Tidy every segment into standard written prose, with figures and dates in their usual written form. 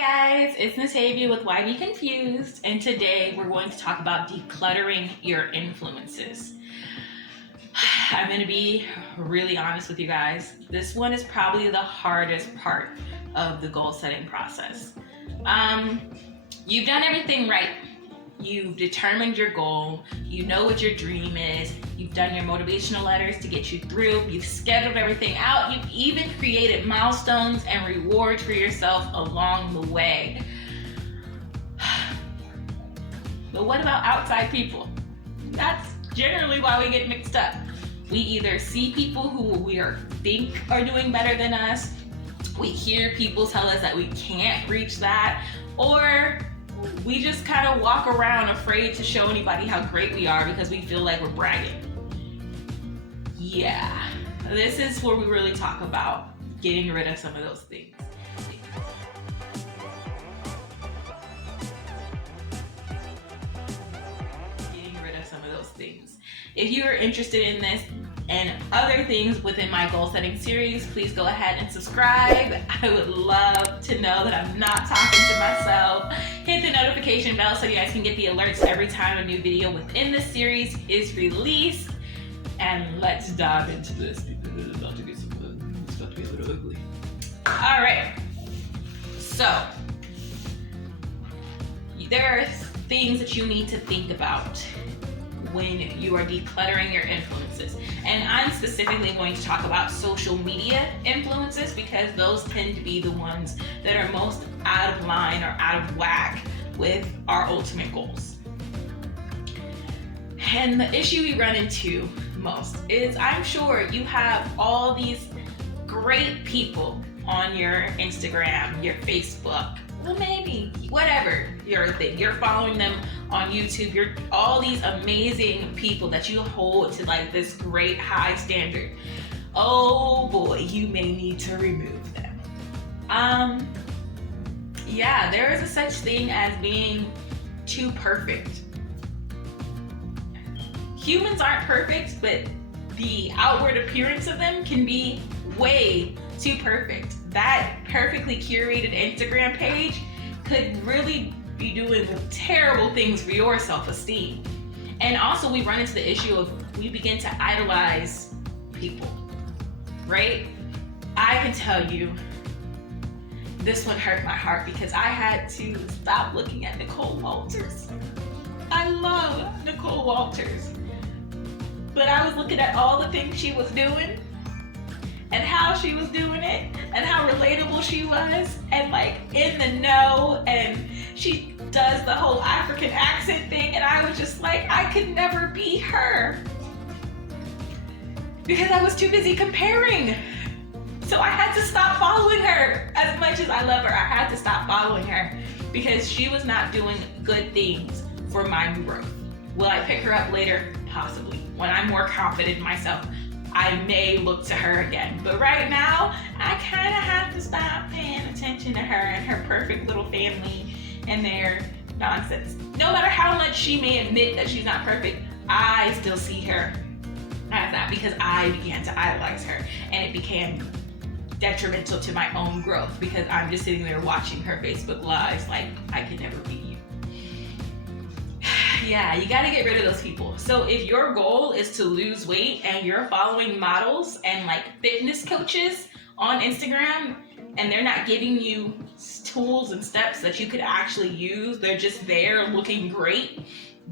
Guys, it's Natavia with Why Be Confused, and today we're going to talk about decluttering your influences. I'm going to be really honest with you guys. This one is probably the hardest part of the goal setting process. You've done everything right. You've determined your goal. You know what your dream is. You've done your motivational letters to get you through. You've scheduled everything out. You've even created milestones and rewards for yourself along the way. But what about outside people? That's generally why we get mixed up. We either see people who we think are doing better than us. We hear people tell us that we can't reach that, or we just kind of walk around afraid to show anybody how great we are because we feel like we're bragging. Yeah, this is where we really talk about getting rid of some of those things. If you are interested in this and other things within my goal setting series, please go ahead and subscribe. I would love to know that I'm not talking to myself. Hit the notification bell so you guys can get the alerts every time a new video within this series is released. And let's dive into this because it's about to be a little ugly. All right. So there are things that you need to think about when you are decluttering your influences. And I'm specifically going to talk about social media influences because those tend to be the ones that are most out of line or out of whack with our ultimate goals. And the issue we run into most is, I'm sure you have all these great people on your Instagram, your Facebook, well, maybe whatever your thing. You're following them on YouTube. You're all these amazing people that you hold to like this great high standard. Oh boy, you may need to remove them. Yeah, there is a such thing as being too perfect. Humans aren't perfect, but the outward appearance of them can be way too perfect. That perfectly curated Instagram page could really be doing terrible things for your self-esteem. And also we run into the issue of we begin to idolize people, right? I can tell you this one hurt my heart because I had to stop looking at Nicole Walters. I love Nicole Walters, but I was looking at all the things she was doing and how she was doing it and how relatable she was and like in the know, and she does the whole African accent thing, and I was just like, I could never be her because I was too busy comparing. So I had to stop following her. As much as I love her, I had to stop following her because she was not doing good things for my growth. Will I pick her up later? Possibly. When I'm more confident in myself, I may look to her again. But right now, I kind of have to stop paying attention to her and her perfect little family and their nonsense. No matter how much she may admit that she's not perfect, I still see her as that because I began to idolize her, and it became detrimental to my own growth because I'm just sitting there watching her Facebook lives like, I can never be you. Yeah, you gotta get rid of those people. So if your goal is to lose weight and you're following models and like fitness coaches on Instagram and they're not giving you tools and steps that you could actually use, they're just there looking great,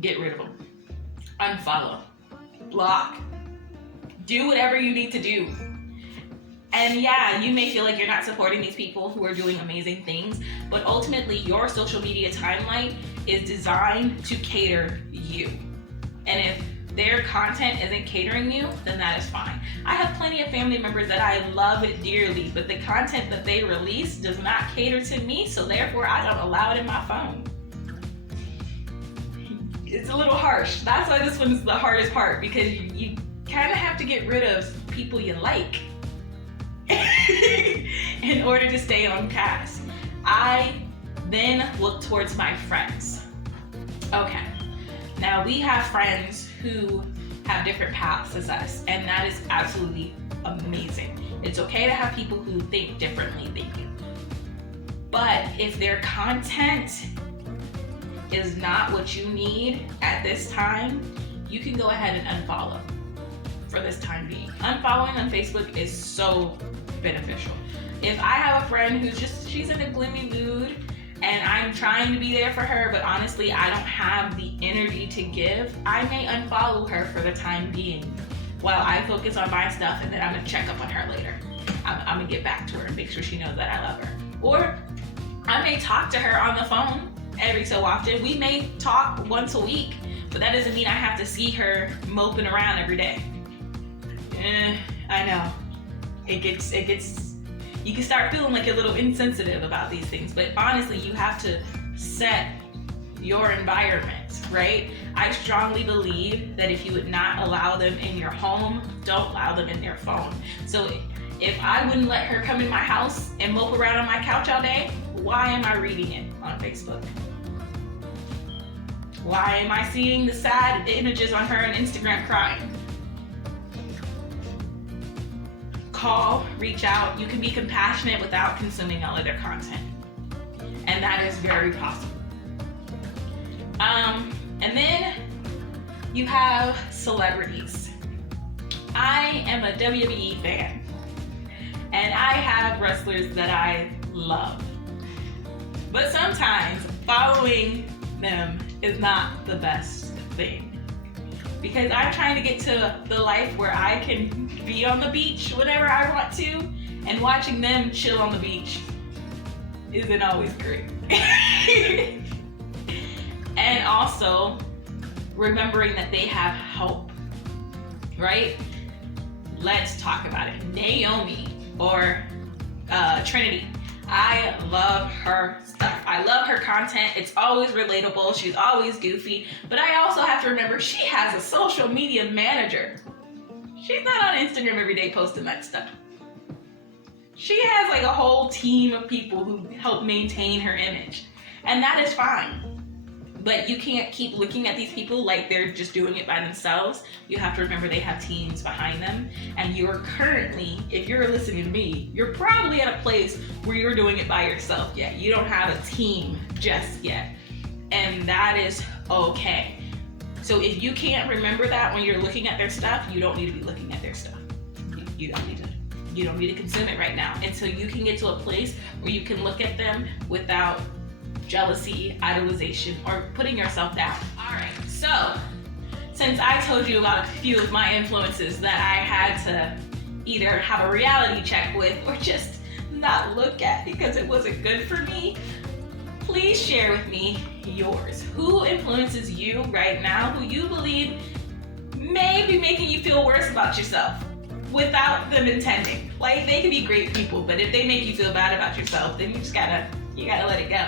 get rid of them. Unfollow, block, do whatever you need to do. And yeah, you may feel like you're not supporting these people who are doing amazing things, but ultimately your social media timeline is designed to cater you. And if their content isn't catering you, then that is fine. I have plenty of family members that I love dearly, but the content that they release does not cater to me, so therefore I don't allow it in my phone. It's a little harsh. That's why this one's the hardest part, because you kind of have to get rid of people you like in order to stay on task. I then look towards my friends. Okay, now we have friends who have different paths as us, and that is absolutely amazing. It's okay to have people who think differently than you. But if their content is not what you need at this time, you can go ahead and unfollow for this time being. Unfollowing on Facebook is so beneficial. If I have a friend she's in a gloomy mood and I'm trying to be there for her, but honestly I don't have the energy to give, I may unfollow her for the time being while I focus on my stuff, and then I'm gonna check up on her later. I'm gonna get back to her and make sure she knows that I love her. Or I may talk to her on the phone every so often. We may talk once a week, but that doesn't mean I have to see her moping around every day. I know. It gets, you can start feeling like a little insensitive about these things, but honestly, you have to set your environment, right? I strongly believe that if you would not allow them in your home, don't allow them in their phone. So if I wouldn't let her come in my house and mope around on my couch all day, why am I reading it on Facebook? Why am I seeing the sad images on her on Instagram crying? Call, reach out. You can be compassionate without consuming all of their content. And that is very possible. And then you have celebrities. I am a WWE fan, and I have wrestlers that I love. But sometimes following them is not the best thing, because I'm trying to get to the life where I can be on the beach whenever I want to, and watching them chill on the beach isn't always great. And also remembering that they have help, right? Let's talk about it. Naomi or Trinity. I love her stuff. I love her content. It's always relatable. She's always goofy. But I also have to remember she has a social media manager. She's not on Instagram every day posting that stuff. She has like a whole team of people who help maintain her image. And that is fine. But you can't keep looking at these people like they're just doing it by themselves. You have to remember they have teams behind them. And you're currently, if you're listening to me, you're probably at a place where you're doing it by yourself yet. You don't have a team just yet. And that is okay. So if you can't remember that when you're looking at their stuff, you don't need to be looking at their stuff. You don't need to consume it right now until you can get to a place where you can look at them without jealousy, idolization, or putting yourself down. All right, so since I told you about a few of my influences that I had to either have a reality check with or just not look at because it wasn't good for me, please share with me yours. Who influences you right now, who you believe may be making you feel worse about yourself without them intending? Like, they can be great people, but if they make you feel bad about yourself, then you gotta let it go.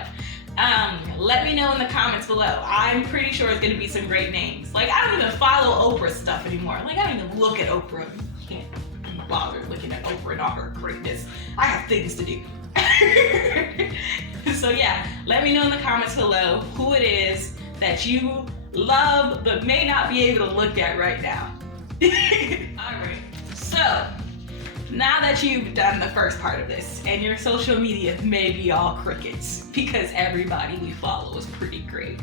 Let me know in the comments below. I'm pretty sure it's gonna be some great names. Like, I don't even follow Oprah stuff anymore. Like, I don't even look at Oprah. Can't be bothered looking at Oprah and all her greatness. I have things to do. So yeah, let me know in the comments below who it is that you love but may not be able to look at right now. Alright, so now that you've done the first part of this and your social media may be all crickets because everybody we follow is pretty great,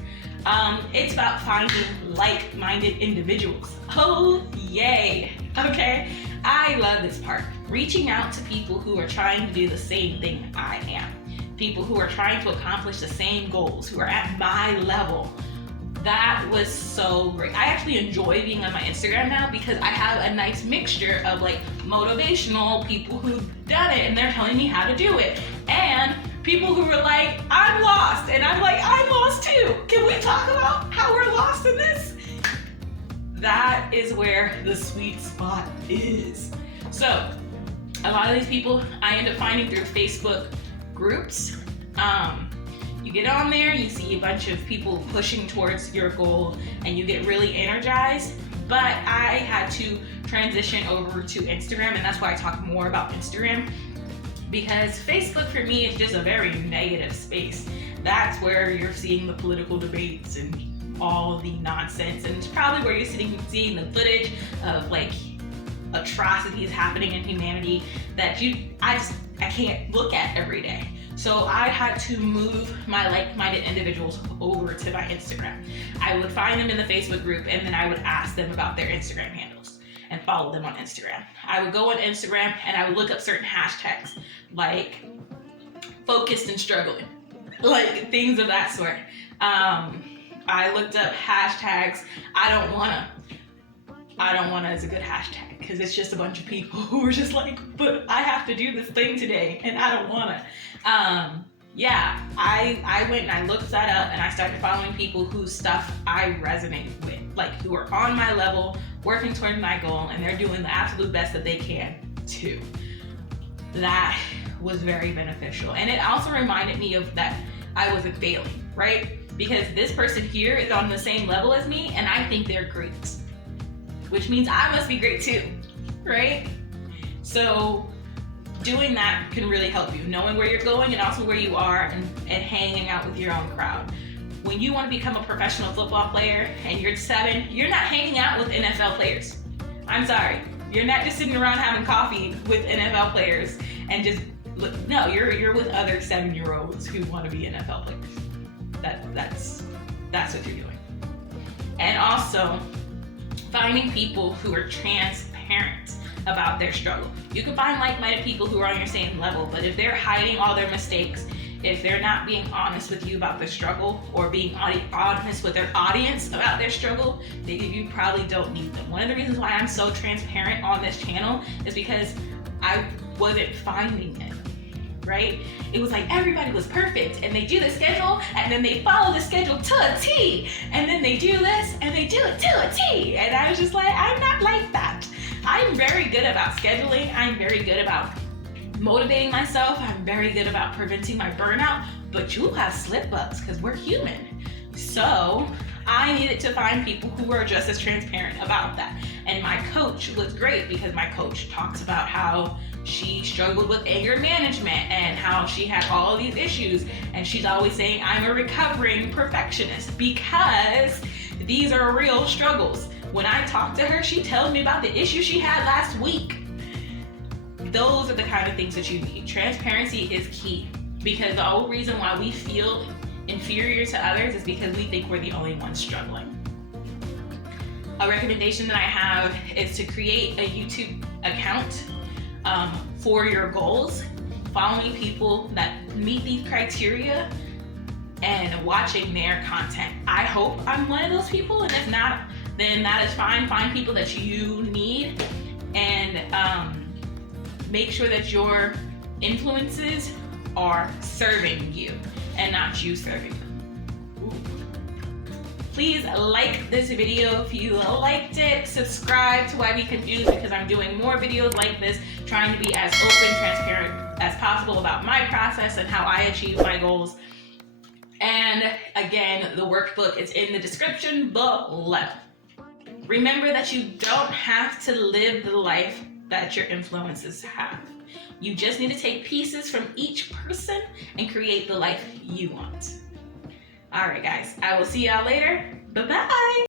it's about finding like-minded individuals. Oh yay, okay? I love this part. Reaching out to people who are trying to do the same thing I am. People who are trying to accomplish the same goals, who are at my level. That was so great. I actually enjoy being on my Instagram now because I have a nice mixture of like motivational people who've done it and they're telling me how to do it, and people who are like, I'm lost, and I'm like, I'm lost too. Can we talk about how we're lost in this? That is where the sweet spot is. So a lot of these people I end up finding through Facebook groups. You get on there, you see a bunch of people pushing towards your goal, and you get really energized. But I had to transition over to Instagram, and that's why I talk more about Instagram, because Facebook for me is just a very negative space. That's where you're seeing the political debates and all the nonsense, and it's probably where you're seeing the footage of like atrocities happening in humanity that I can't look at every day. So I had to move my like-minded individuals over to my Instagram. I would find them in the Facebook group, and then I would ask them about their Instagram handles and follow them on Instagram. I would go on Instagram and I would look up certain hashtags like focused and struggling, like things of that sort. I looked up hashtags. I don't wanna is a good hashtag because it's just a bunch of people who are just like, but I have to do this thing today and I don't wanna. I went and I looked that up and I started following people whose stuff I resonate with, like who are on my level, working toward my goal, and they're doing the absolute best that they can too. That was very beneficial. And it also reminded me of that I wasn't failing, right? Because this person here is on the same level as me and I think they're great, which means I must be great too, right? So doing that can really help you, knowing where you're going and also where you are, and hanging out with your own crowd. When you want to become a professional football player and you're 7, you're not hanging out with NFL players. I'm sorry. You're not just sitting around having coffee with NFL players and just, no, you're with other 7-year-olds who want to be NFL players. That's what you're doing. And also finding people who are transparent about their struggle. You can find like-minded people who are on your same level, but if they're hiding all their mistakes, if they're not being honest with you about their struggle or being honest with their audience about their struggle, then you probably don't need them. One of the reasons why I'm so transparent on this channel is because I wasn't finding it, right? It was like everybody was perfect and they do the schedule and then they follow the schedule to a T, and then they do this and they do it to a T, and I was just like, I'm not like that. I'm very good about scheduling. I'm very good about motivating myself. I'm very good about preventing my burnout, but you have slip-ups because we're human. So I needed to find people who are just as transparent about that. And my coach was great because my coach talks about how she struggled with anger management and how she had all of these issues. And she's always saying, I'm a recovering perfectionist, because these are real struggles. When I talk to her, she tells me about the issue she had last week. Those are the kind of things that you need. Transparency is key, because the whole reason why we feel inferior to others is because we think we're the only ones struggling. A recommendation that I have is to create a YouTube account for your goals, following people that meet these criteria and watching their content. I hope I'm one of those people, and if not, then that is fine. Find people that you need, and make sure that your influences are serving you and not you serving them. Ooh. Please like this video if you liked it. Subscribe to Why Be Confused, because I'm doing more videos like this, trying to be as open, transparent as possible about my process and how I achieve my goals. And again, the workbook is in the description below. Remember that you don't have to live the life that your influences have. You just need to take pieces from each person and create the life you want. All right, guys, I will see y'all later. Bye-bye.